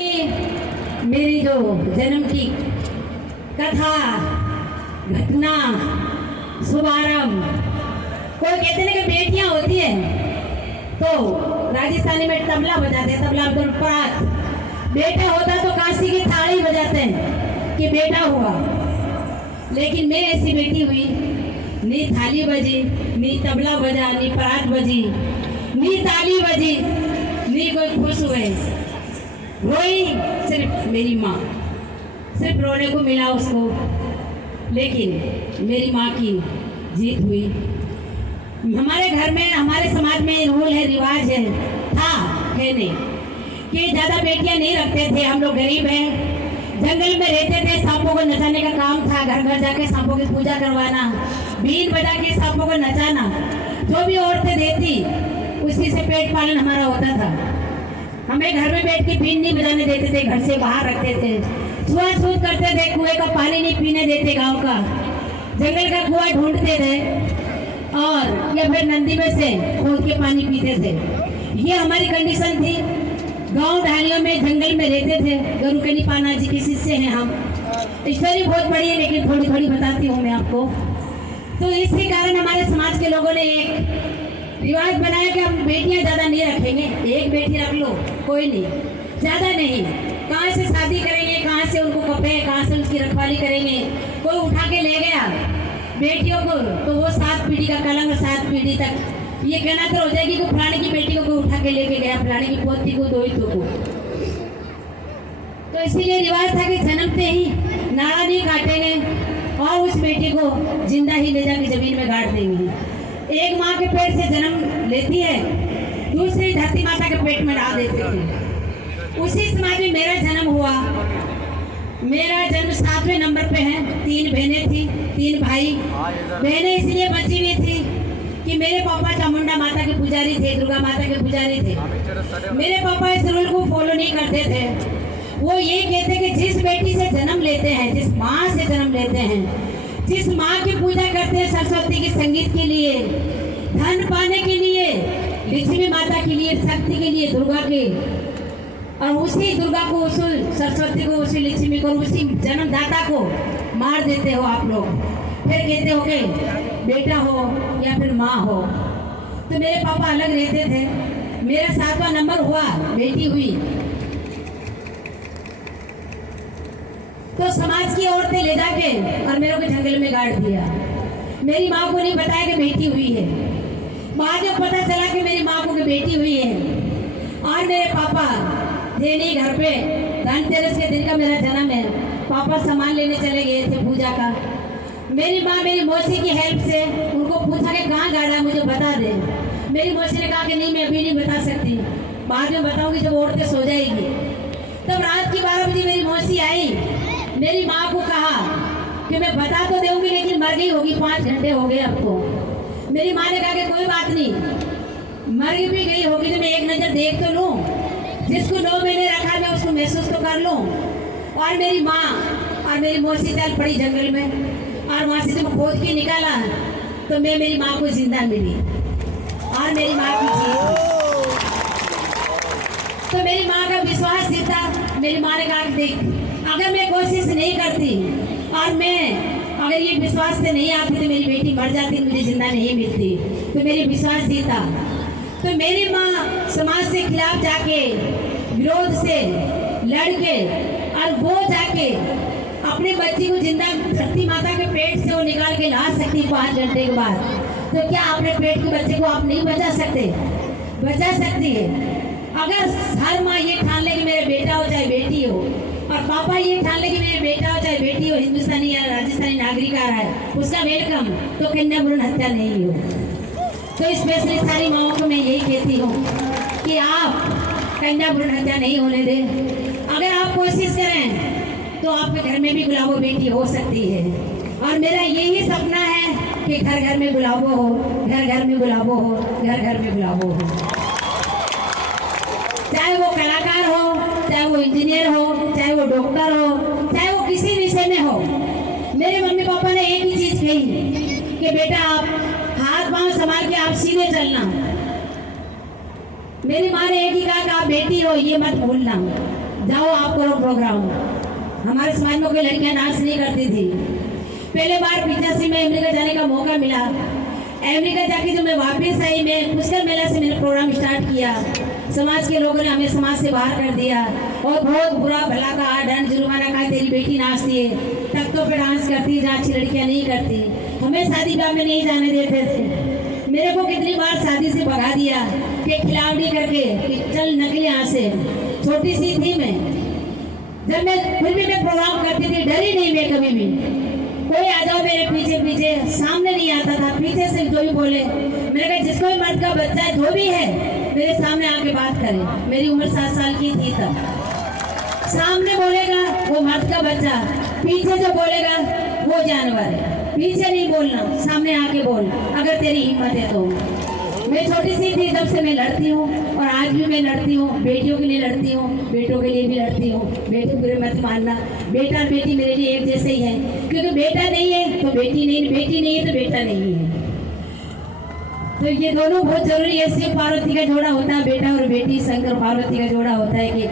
मेरी जो जन्म की कथा घटना शुभारंभ, कोई कहते ना कि बेटियां होती है तो राजस्थानी में तबला बजाते हैं, तबला मतलब परात। बेटा होता तो काशी की थाली बजाते हैं कि बेटा हुआ। लेकिन मैं ऐसी बेटी हुई, नी थाली बजी, नी तबला बजा, नी परात बजी, नी ताली बजी, नी कोई खुश हुए। रोई सिर्फ मेरी माँ, सिर्फ रोने को मिला उसको। लेकिन मेरी माँ की जीत हुई। हमारे घर में, हमारे समाज में रूल है, रिवाज है, था है नहीं कि ज़्यादा बेटियां नहीं रखते थे। हम लोग गरीब हैं, जंगल में रहते थे, सांपों को नचाने का काम था। घर घर जाके सांपों की पूजा करवाना, बीन बजा के सांपों को नचाना। जो भी औरतें देती उसी से पेट पालन हमारा होता था। हमें घर में बैठ के बीन नहीं बजाने देते थे, घर से बाहर रखते थे। छुआछूत करते थे, कुएं का पानी नहीं पीने देते, गांव का जंगल का कुआं ढूंढते थे और या फिर नंदी में से खोद के पानी पीते थे। ये हमारी कंडीशन थी। गांव ढानियों में, जंगल में रहते थे। गुरु के निपाना जी के शिष्य हैं हम। स्टोरी बहुत बड़ी है लेकिन थोड़ी थोड़ी बताती हूँ मैं आपको। तो इसी कारण हमारे समाज के लोगों ने एक रिवाज बनाया कि हम बेटियां ज़्यादा नहीं रखेंगे। एक बेटी रख लो, कोई नहीं, ज़्यादा नहीं। कहाँ से शादी करेंगे, कहाँ से उनको कपड़े, कहाँ से उसकी रखवाली करेंगे। कोई उठा के ले गया बेटियों को तो वो 7 पीढ़ी का कलंक, 7 पीढ़ी तक ये कहना तो हो जाएगी कि फलाने की बेटी को कोई उठा के लेके गया, फलाने की पोती को, दोहितों को। तो इसीलिए रिवाज था कि जन्मते ही नाड़ा नहीं काटेंगे और उस बेटी को जिंदा ही ले जाके जमीन में गाड़ देंगे। एक माँ के पेट से जन्म लेती है, दूसरी धरती माता के पेट में डाल देते थे। उसी समाज में मेरा जन्म हुआ। मेरा जन्म 7वें नंबर पे है। 3 बहनें थी, 3 भाई। बहनें इसलिए बची हुई थी कि मेरे पापा चामुंडा माता के पुजारी थे, दुर्गा माता के पुजारी थे। मेरे पापा इस रूल को फॉलो नहीं करते थे। वो ये कहते कि जिस बेटी से जन्म लेते हैं, जिस माँ से जन्म लेते हैं, जिस माँ की पूजा करते हैं सरस्वती के संगीत के लिए, धन पाने के लिए, लक्ष्मी माता के लिए, शक्ति के लिए, दुर्गा के, और उसी दुर्गा को, उस सरस्वती को, उसी लक्ष्मी को, उसी जन्मदाता को मार देते हो आप लोग। फिर कहते हो कि बेटा हो या फिर माँ हो। तो मेरे पापा अलग रहते थे। मेरा 7वां नंबर हुआ, बेटी हुई तो समाज की औरतें ले जाके और मेरे को जंगल में गाड़ दिया। मेरी माँ को नहीं बताया कि बेटी हुई है। बाद में पता चला कि मेरी माँ को कि बेटी हुई है। और मेरे पापा थे नहीं घर पे। धनतेरस के दिन का मेरा जन्म है। पापा सामान लेने चले गए थे पूजा का। मेरी माँ मेरी मौसी की हेल्प से उनको पूछा कि कहाँ गाड़ा, मुझे बता दे। मेरी मौसी ने कहा कि नहीं, मैं अभी नहीं बता सकती, बाद में बताऊंगी जब औरतें सो जाएगी। तब रात की 12 बजे मेरी मौसी आई। मेरी माँ को कहा कि मैं बता तो दूंगी लेकिन मर गई होगी, 5 घंटे हो गए अब तो। मेरी माँ ने कहा कि कोई बात नहीं, मर भी गई होगी तो मैं एक नज़र देख तो लूँ। जिसको 9 महीने रखा मैं उसको महसूस तो कर लूँ। और मेरी माँ और मेरी मौसी चल पड़ी जंगल में और वहाँ से जब खोद के निकाला तो मैं मेरी माँ को जिंदा मिली और मेरी माँ की जीत। तो मेरी माँ का विश्वास जीता। मेरी माँ ने कहा कि देख, अगर मैं कोशिश नहीं करती और मैं अगर ये विश्वास से नहीं आती तो मेरी बेटी मर जाती, मुझे जिंदा नहीं मिलती। तो मेरी विश्वास जीता। तो मेरी माँ समाज से खिलाफ जाके, विरोध से लड़के और वो जाके अपने बच्ची को जिंदा धरती माता के पेट से वो निकाल के ला सकती 5 घंटे के बाद। तो क्या अपने पेट के बच्चे को आप नहीं बचा सकते? बचा सकती है। अगर हर माँ ये ठान ले कि मेरा बेटा हो चाहे बेटी हो, और पापा ये ठान ले कि मेरा बेटा हो चाहे बेटी हो, हिंदुस्तानी या राजस्थानी नागरिक आ रहा है उसका वेलकम, तो कन्या भ्रूण हत्या नहीं हो। तो स्पेशली सारी माओं को मैं यही कहती हूँ कि आप कन्या भ्रूण हत्या नहीं होने दें। अगर आप कोशिश करें तो आपके घर में भी गुलाबो बेटी हो सकती है। और मेरा यही सपना है कि घर घर में गुलाबो हो, घर घर में गुलाबो हो, घर घर में गुलाबो हो। चाहे वो कलाकार हो, चाहे वो इंजीनियर हो, चाहे वो डॉक्टर हो, चाहे वो किसी विषय में हो। मेरे मम्मी पापा ने एक ही चीज कही कि बेटा आप हाथ पांव संभाल के आप सीधे चलना। मेरी माँ ने एक ही कहा कि आप बेटी हो ये मत भूलना। जाओ आप करो प्रोग्राम। हमारे समाज में कोई लड़कियां डांस नहीं करती थी। पहले बार 85 में अमेरिका जाने का मौका मिला। अमेरिका जाके जब मैं वापस आई, मैं पुष्कर मेला से मैंने प्रोग्राम स्टार्ट किया। समाज के लोगों ने हमें समाज से बाहर कर दिया और बहुत बुरा भला कहा, दंड जुर्माना कहा, तेरी बेटी नाचती है, तख्तों पे डांस करती है जहाँ अच्छी लड़कियाँ नहीं करती। हमें शादी ब्याह में नहीं जाने देते थे। मेरे को कितनी बार शादी से भगा दिया कि खिलावड़ी करके कि चल निकल यहाँ से। छोटी सी थी मैं, जब मैं फिर भी मैं प्रोग्राम करती थी, डरी नहीं मैं कभी भी। कोई आ जाओ मेरे पीछे पीछे, सामने नहीं आता था, पीछे से जो भी बोले। मैंने कहा जिसको भी मर्द का बच्चा है, जो भी है, मेरे सामने आके बात करे। मेरी उम्र 7 साल की थी तब। सामने बोलेगा वो मर्द का बच्चा, पीछे जो बोलेगा वो जानवर है। पीछे नहीं बोलना, सामने आके बोल अगर तेरी हिम्मत है तो। मैं छोटी सी थी तब से मैं लड़ती हूँ और आज भी मैं लड़ती हूँ। बेटियों के लिए लड़ती हूँ, बेटों के लिए भी लड़ती हूँ। बेटे बुरे मत मानना, बेटा और बेटी मेरे लिए एक जैसे ही है, क्योंकि बेटा नहीं है तो बेटी नहीं, बेटी नहीं है तो बेटा नहीं है। तो ये दोनों बहुत जरूरी है। शिव पार्वती का जोड़ा होता है बेटा और बेटी, शंकर पार्वती का जोड़ा होता है कि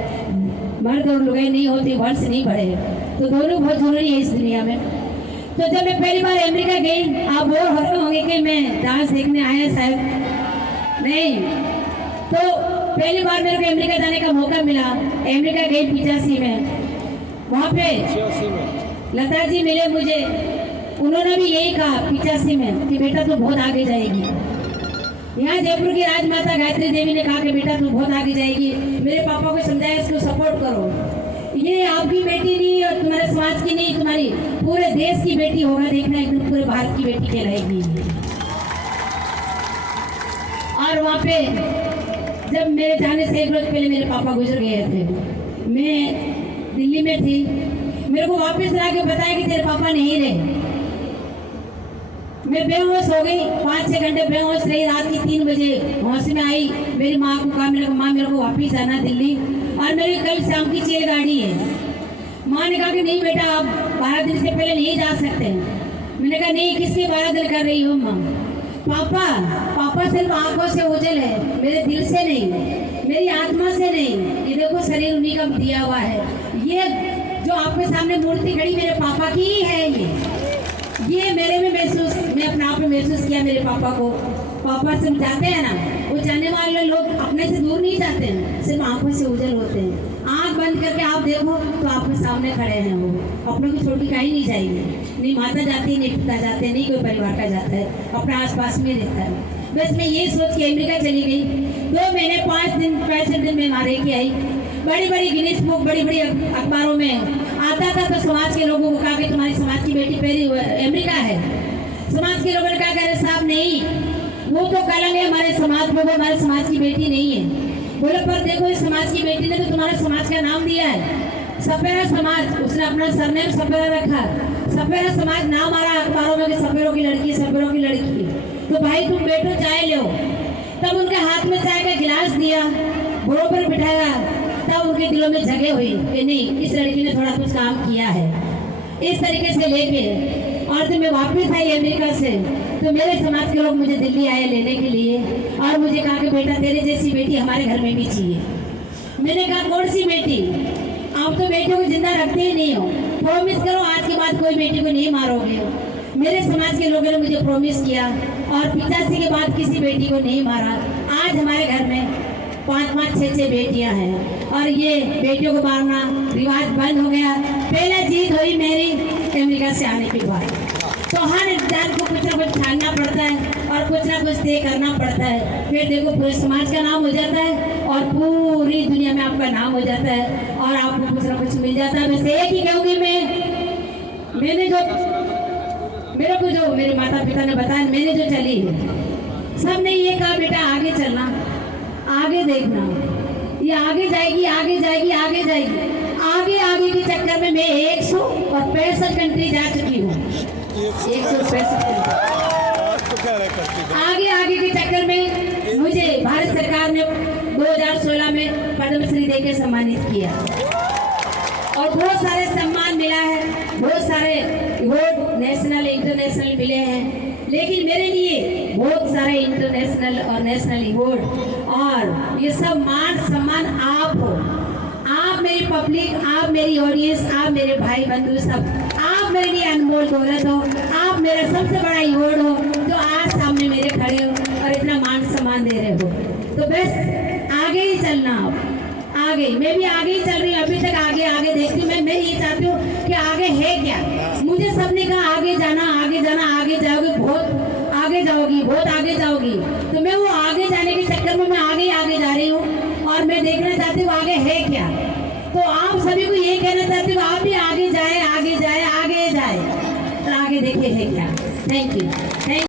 मर्द और लुगाई नहीं होती, वंश नहीं बढ़े। तो दोनों बहुत जरूरी है इस दुनिया में। तो जब मैं पहली बार अमेरिका गई, आप बोर हो रहे होंगे कि मैं डांस देखने आया शायद नहीं। तो पहली बार मेरे को अमेरिका जाने का मौका मिला। अमेरिका गई 85 में। वहाँ पे लता जी मिले मुझे। उन्होंने भी यही कहा 85 में कि बेटा तू बहुत आगे जाएगी। यहाँ जयपुर की राजमाता गायत्री देवी ने कहा कि बेटा तू बहुत आगे जाएगी। मेरे पापा को समझाया इसको सपोर्ट करो, ये आपकी बेटी नहीं और तुम्हारे समाज की नहीं, तुम्हारी पूरे देश की बेटी होगा, देखना एकदम पूरे भारत की बेटी कहलाएगी। और वहाँ पे जब मेरे जाने से एक रोज पहले मेरे पापा गुजर गए थे। मैं दिल्ली में थी। मेरे को वापस ला के बताया कि तेरे पापा नहीं रहे। मैं बेहोश हो गई, 5-6 घंटे बेहोश रही। रात की 3 बजे होश में आई। मेरी माँ को कहा, माँ मेरे को वापस आना दिल्ली और मेरी कल शाम की 6 गाड़ी है। माँ ने कहा कि नहीं बेटा आप 12 दिन से पहले नहीं जा सकते। मैंने कहा नहीं, किसके 12 दिन कर रही हो माँ? पापा सिर्फ आंखों से ओझल है, मेरे दिल से नहीं, मेरी आत्मा से नहीं। ये देखो शरीर उन्हीं का दिया हुआ है। ये जो आपके सामने मूर्ति खड़ी मेरे पापा की ही है। ये मेरे में महसूस, मैं अपने आप में महसूस किया मेरे पापा को। पापा से जाते हैं ना, वो जाने वाले लोग अपने से दूर नहीं जाते हैं, सिर्फ आंखों से उजल होते हैं। आंख बंद करके आप देखो तो आपके सामने खड़े हैं। वो अपनों की छोटी कहीं नहीं जाएगी, नहीं माता जाती, नहीं पिता जाते, नहीं कोई परिवार का जाता है, अपने आसपास में रहता है। बस मैं ये सोच के अमेरिका चली गई। 2 महीने 65 दिन में मारे के आई। बड़ी बड़ी गिनीज बुक, बड़ी बड़ी अखबारों में आता था। तो समाज के लोगों को कहा कि तुम्हारी समाज की बेटी पहली अमेरिका है। समाज के लोगों ने कहा कि साहब नहीं, वो तो कलंक है हमारे समाज में, वो हमारे समाज की बेटी नहीं है। बोले पर देखो इस समाज की बेटी ने तो तुम्हारे समाज का नाम दिया है, सपेरा समाज। उसने अपना सरनेम सपेरा रखा। सपेरा समाज नाम आ रहा अखबारों में कि सपेरों की लड़की, सपेरों की लड़की। तो भाई तुम बैठो चाय लो। तब उनके हाथ में चाय का गिलास दिया, बरोबर बिठाया। तब उनके दिलों में जगह हुई कि नहीं, इस लड़की ने थोड़ा कुछ काम किया है। इस तरीके से लेके और जब मैं वापस आई अमेरिका से, तो मेरे समाज के लोग मुझे दिल्ली आए लेने के लिए और मुझे कहा कि बेटा तेरे जैसी बेटी हमारे घर में भी चाहिए। मैंने कहा कौन सी बेटी? आप तो बेटियों को जिंदा रखते ही नहीं हो। प्रॉमिस करो आज के बाद कोई बेटी को नहीं मारोगे। मेरे समाज के लोगों ने मुझे प्रॉमिस किया और 85 के बाद किसी बेटी को नहीं मारा। आज हमारे घर में 5-5, 6-6 बेटियां हैं और ये बेटियों को मारना रिवाज बंद हो गया। पहला जीत हुई मेरी अमेरिका से आने के बाद। तो हर इंसान को कुछ ना कुछ ठानना पड़ता है और कुछ ना कुछ तय करना पड़ता है। फिर देखो पूरे समाज का नाम हो जाता है और पूरी दुनिया में आपका नाम हो जाता है और आपको कुछ ना कुछ मिल जाता है। वैसे एक ही कहूँगी मैंने जो मेरे को जो मेरे माता पिता ने बताया, मैंने जो चली, सब ने ये कहा बेटा आगे चलना, आगे देखना, ये आगे जाएगी, आगे जाएगी, आगे जाएगी। आगे आगे के चक्कर में मैं 165 कंट्री जा चुकी हूँ। 165 आगे आगे के चक्कर में मुझे भारत सरकार ने 2016 में पद्मश्री देकर सम्मानित किया और बहुत सारे सम्मान मिला है, बहुत सारे अवार्ड नेशनल इंटरनेशनल मिले हैं। लेकिन मेरे लिए बहुत सारे इंटरनेशनल और नेशनल अवार्ड और ये सब मान सम्मान आप हो, आप मेरी पब्लिक, आप मेरी ऑडियंस, आप मेरे भाई बंधु सब, आप मेरे लिए अनमोल दौलत हो, आप मेरा सबसे बड़ा इवॉर्ड हो जो आज सामने मेरे खड़े हो और इतना मान सम्मान दे रहे हो। तो बस आगे ही चलना, आप आगे, मैं भी आगे ही चल रही हूँ, अभी तक आगे आगे देखती हूँ। मैं ये चाहती हूँ कि आगे है क्या। मुझे सबने कहा आगे जाना, आगे जाना, आगे जाओगे, बहुत आगे जाओगी, बहुत आगे जाओगी। तो मैं वो आगे जाने के चक्कर में मैं आगे आगे जा रही हूँ और मैं देखना चाहती हूँ आगे है क्या। तो आप सभी को ये कहना चाहती हूँ आप भी आगे जाए, आगे जाए, आगे जाए, तो आगे देखिए है क्या। Thank you, thank